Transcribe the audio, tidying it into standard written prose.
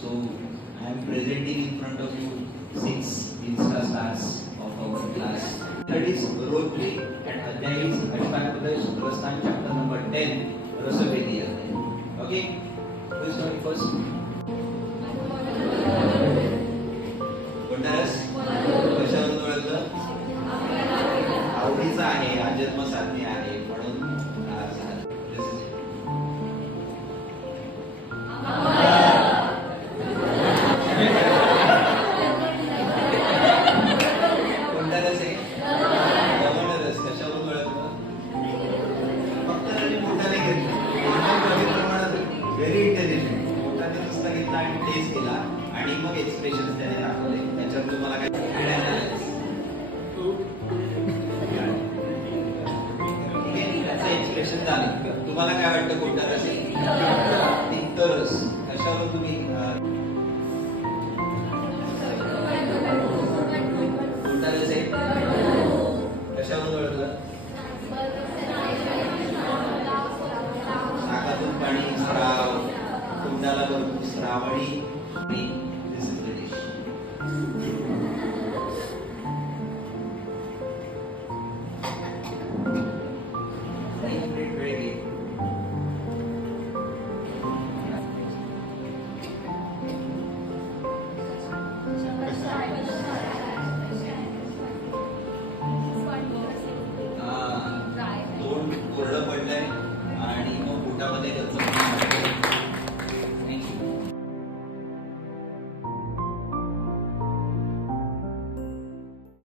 So I am presenting in front of you 6 Insta stars of our class. That is role play and Adhyay is Ashtapadaya Suprasthan chapter number 10 Rasavedi Adhyay. Okay, who is going first? कोणता रस? कशावरून ओळखलं? आवडीचा आहे, आजन्मसाध्य आहे म्हणून कोणता रस आहे? दमण रस. कशावरून ओळखलं? फक्त आणि मोठ्याने घेतलं, कमी प्रमाणात. Very intelligent. मोठ्याने नुसता घेतला आणि टेस्ट केला आणि मग एक्सप्रेशन त्याने दाखवले. त्याच्यात तुम्हाला काय एक्सप्रेशन झालं. तुम्हाला काय वाटतं कोणता रस आहे? तिक्त रस. कशावर तुम्ही कोणता रस आहे? कशावर ओळखलं? नाकातून पाणी, स्राव, तोंडाला भरपूर श्रावणी. This is the dish. Very great.